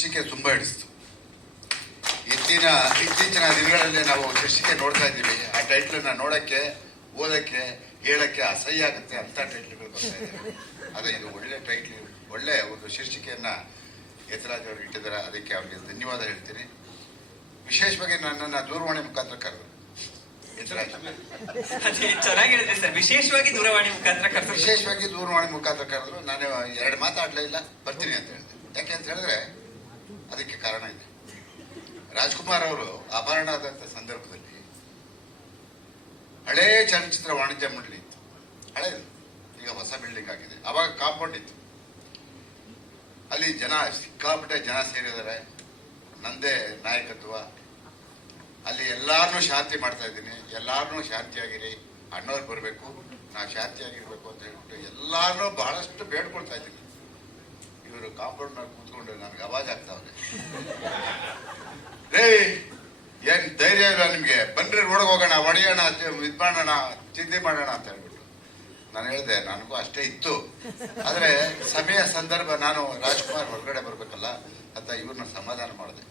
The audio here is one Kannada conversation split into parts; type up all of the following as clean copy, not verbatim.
ಶೀರ್ಷಿಕೆ ತುಂಬ ಹಿಡಿಸ್ತು. ಇತ್ತೀಚಿನ ದಿನಗಳಲ್ಲಿ ನಾವು ಶೀರ್ಷಿಕೆ ನೋಡ್ತಾ ಇದ್ದೀವಿ. ಆ ಟೈಟ್ಲನ್ನ ನೋಡಕ್ಕೆ, ಓದಕ್ಕೆ, ಹೇಳಕ್ಕೆ ಅಸಹ್ಯ ಆಗುತ್ತೆ ಅಂತ ಟೈಟ್ಲ್ಗಳು ಬರ್ತಾ ಇದೆ. ಅದೇ ಇದು ಒಳ್ಳೆ ಟೈಟ್ಲ್, ಒಳ್ಳೆ ಒಂದು ಶೀರ್ಷಿಕೆಯನ್ನ ಯತಿರಾಜ್ ಅವರು ಇಟ್ಟಿದ್ದಾರೆ. ಅದಕ್ಕೆ ಅವರಿಗೆ ಧನ್ಯವಾದ ಹೇಳ್ತೀನಿ. ವಿಶೇಷವಾಗಿ ನನ್ನನ್ನು ದೂರವಾಣಿ ಮುಖಾಂತರ ಕರೆದು ವಿಶೇಷವಾಗಿ ದೂರವಾಣಿ ಮುಖಾಂತರ ಕರೆದ್ರು. ನಾನು ಎರಡು ಮಾತಾಡ್ಲೇ ಇಲ್ಲ, ಬರ್ತೀನಿ ಅಂತ ಹೇಳಿದೆ. ಯಾಕೆ ಅಂತ ಹೇಳಿದ್ರೆ ಅದಕ್ಕೆ ಕಾರಣ ಇದೆ. ರಾಜ್ಕುಮಾರ್ ಅವರು ಅಪಹರಣ ಆದಂತ ಸಂದರ್ಭದಲ್ಲಿ ಹಳೇ ಚಲನಚಿತ್ರ ವಾಣಿಜ್ಯ ಮಂಡಳಿ ಇತ್ತು, ಹಳೇದು, ಈಗ ಹೊಸ ಬಿಲ್ಡಿಂಗ್ ಆಗಿದೆ. ಅವಾಗ ಕಾಂಪೌಂಡ್ ಇತ್ತು, ಅಲ್ಲಿ ಸಿಕ್ಕಾಪಟ್ಟೆ ಜನ ಸೇರಿದ್ದಾರೆ. ನಂದೇ ನಾಯಕತ್ವ, ಅಲ್ಲಿ ಎಲ್ಲಾರನ್ನೂ ಶಾಂತಿ ಮಾಡ್ತಾ ಇದ್ದೀನಿ. ಎಲ್ಲಾರನ್ನೂ ಶಾಂತಿಯಾಗಿರಿ, ಅಣ್ಣವ್ರು ಬರಬೇಕು, ನಾವು ಶಾಂತಿಯಾಗಿರ್ಬೇಕು ಅಂತ ಹೇಳ್ಬಿಟ್ಟು ಎಲ್ಲಾರನ್ನೂ ಬಹಳಷ್ಟು ಬೇಡ್ಕೊಳ್ತಾ ಇದ್ದೀನಿ. ಇವರು ಕಾಂಪೌಂಡ್ ನಲ್ಲಿ ಕೂತ್ಕೊಂಡು ನನಗೆ ಅವಾಜ್ ಆಗ್ತಾವ್ರೆ, ರೇ ಏನ್ ಧೈರ್ಯ ಇಲ್ಲ ನಿಮ್ಗೆ, ಬನ್ರಿ ರೋಡ್ಗೆ ಹೋಗೋಣ, ಹೊಡೆಯೋಣ, ಇದ್ ಮಾಡೋಣ, ಚಿಂತೆ ಮಾಡೋಣ ಅಂತ ಹೇಳ್ಬಿಟ್ಟು ನಾನು ಹೇಳಿದೆ. ನನಗೂ ಅಷ್ಟೇ ಇತ್ತು, ಆದ್ರೆ ಸಮಯ ಸಂದರ್ಭ, ನಾನು ರಾಜ್ಕುಮಾರ್ ಹೊರಗಡೆ ಬರ್ಬೇಕಲ್ಲ ಅಂತ ಇವ್ರನ್ನ ಸಮಾಧಾನ ಮಾಡಿದೆ.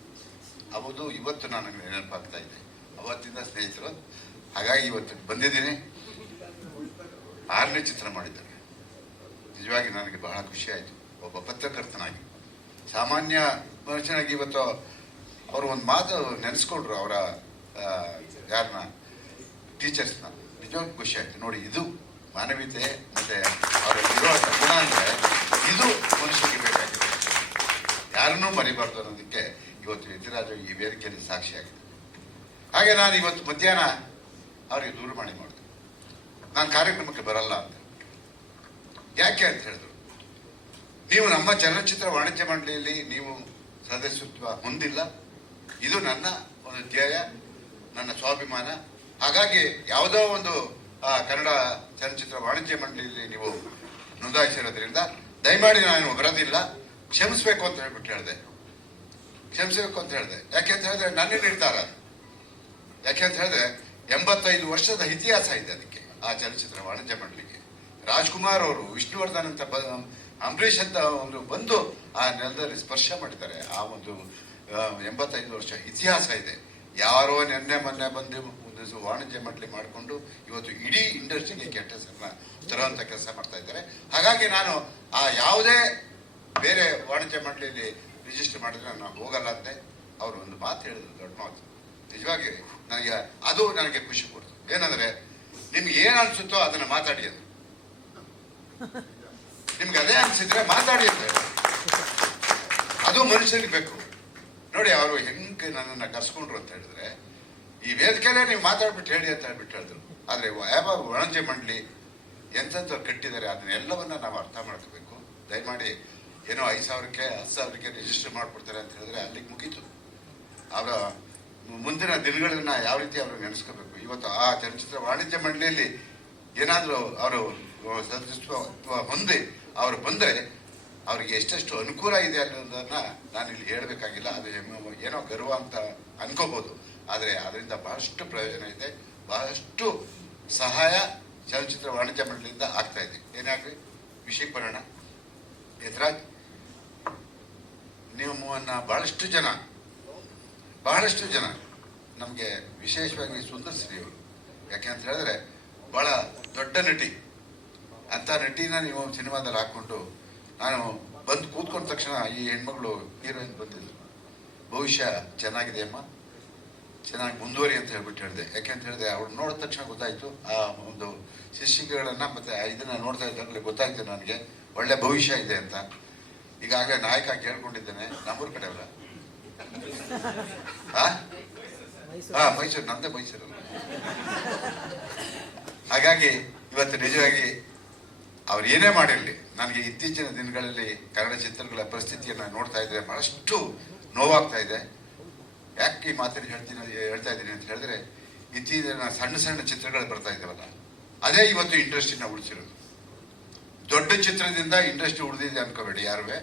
ಹೌದು, ಇವತ್ತು ನನಗೆ ನೆನಪಾಗ್ತಾ ಇದೆ, ಅವತ್ತಿಂದ ಸ್ನೇಹಿತರು. ಹಾಗಾಗಿ ಇವತ್ತು ಬಂದಿದ್ದೀನಿ. 6ನೇ ಚಿತ್ರ ಮಾಡಿದ್ದಾರೆ. ನಿಜವಾಗಿ ನನಗೆ ಬಹಳ ಖುಷಿ ಆಯಿತು. ಒಬ್ಬ ಪತ್ರಕರ್ತನಾಗಿ, ಸಾಮಾನ್ಯ ಮನುಷ್ಯನಾಗಿ ಇವತ್ತು ಅವರು ಒಂದು ಮಾತು ನೆನೆಸ್ಕೊಂಡ್ರು, ಅವರ ಯಾರನ್ನ, ಟೀಚರ್ಸ್ನ. ನಿಜವಾಗಿ ಖುಷಿ ಆಯ್ತು. ನೋಡಿ, ಇದು ಮಾನವೀಯತೆ ಮತ್ತೆ ಅವರ ಇರೋ ಗುಣ ಅಂದ್ರೆ ಇದು ಮನುಷ್ಯನಿಗೆ ಬೇಕಾಗಿದೆ. ಯಾರನ್ನೂ ಮರಿಬಾರ್ದು ಅನ್ನೋದಕ್ಕೆ ಇವತ್ತು ಯತಿರಾಜು ಈ ವೇದಿಕೆಯಲ್ಲಿ ಸಾಕ್ಷಿಯಾಗಿದೆ. ಹಾಗೆ ನಾನು ಇವತ್ತು ಮಧ್ಯಾಹ್ನ ಅವರಿಗೆ ದೂರವಾಣಿ ಮಾಡಿದೆ, ನಾನು ಕಾರ್ಯಕ್ರಮಕ್ಕೆ ಬರಲ್ಲ ಅಂತ. ಯಾಕೆ ಅಂತ ಹೇಳಿದ್ರು, ನೀವು ನಮ್ಮ ಚಲನಚಿತ್ರ ವಾಣಿಜ್ಯ ಮಂಡಳಿಯಲ್ಲಿ ನೀವು ಸದಸ್ಯತ್ವ ಹೊಂದಿಲ್ಲ, ಇದು ನನ್ನ ಒಂದು ಧ್ಯೇಯ, ನನ್ನ ಸ್ವಾಭಿಮಾನ. ಹಾಗಾಗಿ ಯಾವುದೋ ಒಂದು ಕನ್ನಡ ಚಲನಚಿತ್ರ ವಾಣಿಜ್ಯ ಮಂಡಳಿಯಲ್ಲಿ ನೀವು ನೋಂದಾಯಿಸಿರೋದ್ರಿಂದ ದಯಮಾಡಿ ನಾನು ಬರೋದಿಲ್ಲ, ಕ್ಷಮಿಸ್ಬೇಕು ಅಂತ ಹೇಳ್ಬಿಟ್ಟು ಹೇಳಿದೆ. ಕ್ಷಮಿಸಬೇಕು ಅಂತ ಹೇಳಿದೆ. ಯಾಕೆ ಅಂತ ಹೇಳಿದ್ರೆ ನನ್ನ ನಿರ್ಧಾರ. ಯಾಕೆ ಅಂತ ಹೇಳಿದ್ರೆ 85 ವರ್ಷದ ಇತಿಹಾಸ ಇದೆ ಅದಕ್ಕೆ, ಆ ಚಲನಚಿತ್ರ ವಾಣಿಜ್ಯ ಮಂಡಳಿಗೆ. ರಾಜ್ಕುಮಾರ್ ಅವರು, ವಿಷ್ಣುವರ್ಧನ್ ಅಂತ, ಅಂಬರೀಷ್ ಅಂತ ಒಂದು ಬಂದು ಆ ನೆಲದಲ್ಲಿ ಸ್ಪರ್ಶ ಮಾಡಿದ್ದಾರೆ. ಆ ಒಂದು 85 ವರ್ಷ ಇತಿಹಾಸ ಇದೆ. ಯಾರೋ ಮೊನ್ನೆ ಬಂದು ಒಂದು ವಾಣಿಜ್ಯ ಮಂಡಳಿ ಮಾಡಿಕೊಂಡು ಇವತ್ತು ಇಡೀ ಇಂಡಸ್ಟ್ರಿಗೆ ಕೆಟ್ಟ ಹೆಸರನ್ನ ತರುವಂತ ಕೆಲಸ ಮಾಡ್ತಾ ಇದ್ದಾರೆ. ಹಾಗಾಗಿ ನಾನು ಆ ಯಾವುದೇ ಬೇರೆ ವಾಣಿಜ್ಯ ಮಂಡಳಿಯಲ್ಲಿ ರಿಜಿಸ್ಟರ್ ಮಾಡಿದ್ರೆ ನಾನು ಹೋಗಲ್ಲ ಅಂತೆ. ಅವರು ಒಂದು ಮಾತು ಹೇಳಿದ್ರು, ದೊಡ್ಡ ಮಾತು. ನಿಜವಾಗಿ ನನಗೆ ಖುಷಿ ಕೊಡ್ತು. ಏನಂದ್ರೆ, ನಿಮ್ಗೆ ಏನ್ ಅನ್ಸುತ್ತೋ ಅದನ್ನ ಮಾತಾಡಿ ಅಂತ. ನಿಮ್ಗೆ ಅದೇ ಅನ್ಸಿದ್ರೆ ಮಾತಾಡಿ ಅಂತ. ಅದು ಮನುಷ್ಯನಿಗೆ ಬೇಕು. ನೋಡಿ, ಅವರು ಹೆಂಗೆ ನನ್ನನ್ನು ಕರ್ಸ್ಕೊಂಡ್ರು ಅಂತ ಹೇಳಿದ್ರೆ, ಈ ವೇದಿಕೆಯಲ್ಲೇ ನೀವು ಮಾತಾಡ್ಬಿಟ್ಟು ಹೇಳಿ ಅಂತ ಹೇಳ್ಬಿಟ್ಟು ಹೇಳಿದ್ರು. ಆದ್ರೆ ಯಾವ ವಾಣಿಜ್ಯ ಮಂಡಳಿ ಎಂತೆಂಥವ್ರು ಕಟ್ಟಿದ್ದಾರೆ ಅದನ್ನೆಲ್ಲವನ್ನ ನಾವು ಅರ್ಥ ಮಾಡ್ಕೋಬೇಕು. ದಯಮಾಡಿ ಏನೋ 5,000ಕ್ಕೆ 10,000ಕ್ಕೆ ರಿಜಿಸ್ಟರ್ ಮಾಡ್ಕೊಡ್ತಾರೆ ಅಂತ ಹೇಳಿದ್ರೆ ಅಲ್ಲಿಗೆ ಮುಗೀತು. ಅವರ ಮುಂದಿನ ದಿನಗಳನ್ನ ಯಾವ ರೀತಿ ಅವರು ನೆನೆಸ್ಕೋಬೇಕು. ಇವತ್ತು ಆ ಚಲನಚಿತ್ರ ವಾಣಿಜ್ಯ ಮಂಡಳಿಯಲ್ಲಿ ಏನಾದರೂ ಅವರು ಸದಸ್ಯತ್ವ ಹೊಂದಿ ಅವರು ಬಂದರೆ ಅವ್ರಿಗೆ ಎಷ್ಟೆಷ್ಟು ಅನುಕೂಲ ಇದೆ ಅನ್ನೋದನ್ನ ನಾನು ಇಲ್ಲಿ ಹೇಳಬೇಕಾಗಿಲ್ಲ. ಅದು ಏನೋ ಗರ್ವ ಅಂತ ಅನ್ಕೋಬಹುದು, ಆದರೆ ಅದರಿಂದ ಬಹಳಷ್ಟು ಪ್ರಯೋಜನ ಇದೆ, ಬಹಳಷ್ಟು ಸಹಾಯ ಚಲನಚಿತ್ರ ವಾಣಿಜ್ಯ ಮಂಡಳಿಯಿಂದ ಆಗ್ತಾ ಇದೆ. ಏನಾಗಲಿ, ವಿಷಯಕ್ಕೆ ಬರೋಣ. ಯತಿರಾಜ್, ನಿಮ್ಮನ್ನ ಬಹಳಷ್ಟು ಜನ ನಮಗೆ, ವಿಶೇಷವಾಗಿ ಸುಂದರ್ಶ್ರೀ ಅವರು, ಯಾಕೆ ಅಂತ ಹೇಳಿದ್ರೆ ಬಹಳ ದೊಡ್ಡ ನಟಿ. ಅಂತ ನಟಿನ ನೀವು ಸಿನಿಮಾದಲ್ಲಿ ಹಾಕೊಂಡು, ನಾನು ಬಂದು ಕೂತ್ಕೊಂಡ ತಕ್ಷಣ ಈ ಹೆಣ್ಮಗಳು ಹೀರೋಯಿನ್ ಬಂದಿದ್ರು, ಭವಿಷ್ಯ ಚೆನ್ನಾಗಿದೆ ಅಮ್ಮ, ಚೆನ್ನಾಗಿ ಮುಂದುವರಿ ಅಂತ ಹೇಳ್ಬಿಟ್ಟು ಹೇಳಿದೆ. ಯಾಕೆ ಅಂತ ಹೇಳಿದ್ರೆ ಅವ್ರು ನೋಡಿದ ತಕ್ಷಣ ಗೊತ್ತಾಯ್ತು, ಆ ಒಂದು ಶೀರ್ಷಿಕೆಗಳನ್ನ ಮತ್ತೆ ಇದನ್ನ ನೋಡ್ತಾ ಇದ್ದಾಗಲೇ ಗೊತ್ತಾಯ್ತು ನನಗೆ ಒಳ್ಳೆ ಭವಿಷ್ಯ ಇದೆ ಅಂತ. ಈಗಾಗಲೇ ನಾಯಕ ಕೇಳ್ಕೊಂಡಿದ್ದೇನೆ, ನಮ್ಮೂರ್ ಕಡೆ ಅವರ ಮೈಸೂರು, ನಂದೇ ಮೈಸೂರಲ್ಲ. ಹಾಗಾಗಿ ಇವತ್ತು ನಿಜವಾಗಿ ಅವ್ರು ಏನೇ ಮಾಡಿರಲಿ, ನನಗೆ ಇತ್ತೀಚಿನ ದಿನಗಳಲ್ಲಿ ಕನ್ನಡ ಚಿತ್ರಗಳ ಪರಿಸ್ಥಿತಿಯನ್ನು ನೋಡ್ತಾ ಇದ್ರೆ ಬಹಳಷ್ಟು ನೋವಾಗ್ತಾ ಇದೆ. ಯಾಕೆ ಈ ಮಾತನ್ನು ಹೇಳ್ತಾ ಇದ್ದೀನಿ ಅಂತ ಹೇಳಿದ್ರೆ, ಇತ್ತೀಚಿನ ಸಣ್ಣ ಚಿತ್ರಗಳು ಬರ್ತಾ ಇದ್ದಾವಲ್ಲ, ಅದೇ ಇವತ್ತು ಇಂಡಸ್ಟ್ರಿನ ಉಳಿಸಿರೋದು. ದೊಡ್ಡ ಚಿತ್ರದಿಂದ ಇಂಡಸ್ಟ್ರಿ ಉಳಿದಿದೆ ಅನ್ಕೋಬೇಡಿ ಯಾರುವೆ.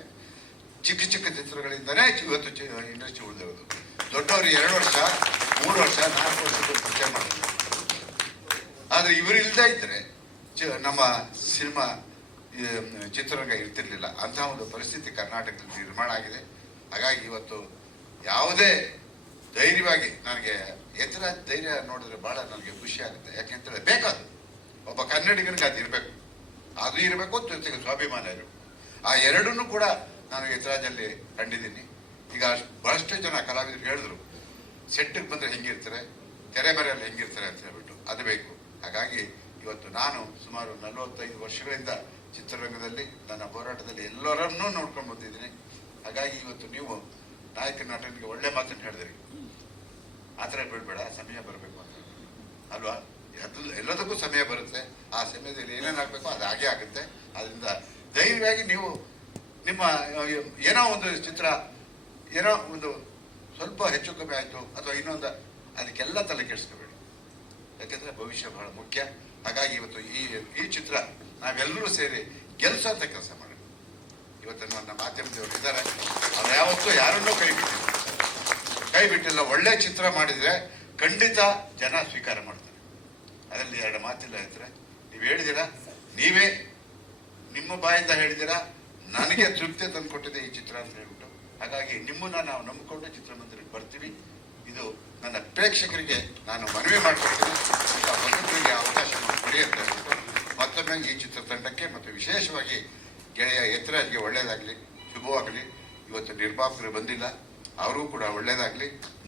ಚಿಕ್ಕ ಚಿತ್ರಗಳಿಂದನೇ ಇವತ್ತು ಇಂಡಸ್ಟ್ರಿ ಉಳಿದಿರೋದು. ದೊಡ್ಡವರು 2 ವರ್ಷ 3 ವರ್ಷ 4 ವರ್ಷದ ಪರಿಚಯ ಮಾಡಿದ್ರು. ಆದ್ರೆ ಇವರು ಇಲ್ದೇ ಇದ್ರೆ ನಮ್ಮ ಸಿನಿಮಾ ಚಿತ್ರರಂಗ ಇರ್ತಿರ್ಲಿಲ್ಲ. ಅಂತಹ ಒಂದು ಪರಿಸ್ಥಿತಿ ಕರ್ನಾಟಕದಲ್ಲಿ ನಿರ್ಮಾಣ ಆಗಿದೆ. ಹಾಗಾಗಿ ಇವತ್ತು ಯಾವುದೇ ಧೈರ್ಯವಾಗಿ ನನಗೆ ಎತ್ತರ ಧೈರ್ಯ ನೋಡಿದ್ರೆ ಬಹಳ ನನಗೆ ಖುಷಿ ಆಗುತ್ತೆ. ಯಾಕೆಂತೇಳಿ ಬೇಕಾದ ಒಬ್ಬ ಕನ್ನಡಿಗನಿಗೆ ಅದು ಇರಬೇಕು, ಅದು ಇರಬೇಕು, ಜೊತೆಗೆ ಸ್ವಾಭಿಮಾನ ಇರಬೇಕು. ಆ ಎರಡನ್ನೂ ಕೂಡ ನಾನು ಎತ್ತರಾಜಲ್ಲಿ ಕಂಡಿದ್ದೀನಿ. ಈಗ ಬಹಳಷ್ಟು ಜನ ಕಲಾವಿದರು ಹೇಳಿದ್ರು, ಸೆಟ್ಟಿಗೆ ಬಂದರೆ ಹೆಂಗಿರ್ತಾರೆ, ತೆರೆ ಮರೆಯಲ್ಲಿ ಹೆಂಗಿರ್ತಾರೆ ಅಂತ ಹೇಳ್ಬಿಟ್ಟು, ಅದು ಬೇಕು. ಹಾಗಾಗಿ ಇವತ್ತು ನಾನು ಸುಮಾರು 45 ವರ್ಷಗಳಿಂದ ಚಿತ್ರರಂಗದಲ್ಲಿ ನನ್ನ ಹೋರಾಟದಲ್ಲಿ ಎಲ್ಲರನ್ನೂ ನೋಡ್ಕೊಂಡು ಬಂದಿದ್ದೀನಿ. ಹಾಗಾಗಿ ಇವತ್ತು ನೀವು ನಾಯಕ ನಟನಿಗೆ ಒಳ್ಳೆ ಮಾತನ್ನು ಹೇಳಿದ್ರಿ, ಆ ಥರ ಬಿಡಬೇಡ, ಸಮಯ ಬರಬೇಕು ಅಂತ ಅಲ್ವಾ. ಎಲ್ಲದಕ್ಕೂ ಸಮಯ ಬರುತ್ತೆ, ಆ ಸಮಯದಲ್ಲಿ ಏನೇನಾಗಬೇಕು ಅದು ಹಾಗೆ ಆಗುತ್ತೆ. ಅದರಿಂದ ಧೈರ್ಯವಾಗಿ ನೀವು ನಿಮ್ಮ ಏನೋ ಒಂದು ಚಿತ್ರ ಏನೋ ಒಂದು ಸ್ವಲ್ಪ ಹೆಚ್ಚು ಕಮ್ಮಿ ಆಯಿತು ಅಥವಾ ಇನ್ನೊಂದು, ಅದಕ್ಕೆಲ್ಲ ತಲೆ ಕೆಡಿಸ್ಕೋಬೇಡಿ. ಯಾಕೆಂದರೆ ಭವಿಷ್ಯ ಬಹಳ ಮುಖ್ಯ. ಹಾಗಾಗಿ ಇವತ್ತು ಈ ಚಿತ್ರ ನಾವೆಲ್ಲರೂ ಸೇರಿ ಗೆಲ್ಸೋಂಥ ಕೆಲಸ ಮಾಡಿ. ಇವತ್ತು ನನ್ನ ಮಾಧ್ಯಮದವರು ಇದ್ದಾರೆ, ಅವ್ರು ಯಾವತ್ತೂ ಯಾರನ್ನೂ ಕೈ ಬಿಟ್ಟಿಲ್ಲ. ಒಳ್ಳೆ ಚಿತ್ರ ಮಾಡಿದರೆ ಖಂಡಿತ ಜನ ಸ್ವೀಕಾರ ಮಾಡ್ತಾರೆ, ಅದರಲ್ಲಿ ಎರಡು ಮಾತಿಲ್ಲ. ಹೇಳ್ತಾರೆ, ನೀವು ಹೇಳಿದ್ದೀರಾ, ನೀವೇ ನಿಮ್ಮ ಬಾಯಿಂದ ಹೇಳಿದ್ದೀರಾ, ನನಗೆ ತೃಪ್ತಿ ತಂದು ಕೊಟ್ಟಿದೆ ಈ ಚಿತ್ರ ಅಂತ ಹೇಳ್ಬಿಟ್ಟು. ಹಾಗಾಗಿ ನಿಮ್ಮನ್ನ ನಾವು ನಂಬಿಕೊಂಡು ಚಿತ್ರಮಂದಿರಕ್ಕೆ ಬರ್ತೀವಿ. ಇದು ನನ್ನ ಪ್ರೇಕ್ಷಕರಿಗೆ ನಾನು ಮನವಿ ಮಾಡ್ಕೊಡ್ತೀನಿ, ಹೊಸಬರಿಗೆ ಅವಕಾಶ ಕೊಡಿ ಅಂತ ಹೇಳ್ಬಿಟ್ಟು ಮತ್ತೊಮ್ಮೆ ಈ ಚಿತ್ರತಂಡಕ್ಕೆ ಮತ್ತು ವಿಶೇಷವಾಗಿ ಗೆಳೆಯ ಎತ್ತರಾಜ್ಗೆ ಒಳ್ಳೆಯದಾಗಲಿ, ಶುಭವಾಗಲಿ. ಇವತ್ತು ನಿರ್ಮಾಪಕರು ಬಂದಿಲ್ಲ, ಅವರೂ ಕೂಡ ಒಳ್ಳೆಯದಾಗಲಿ.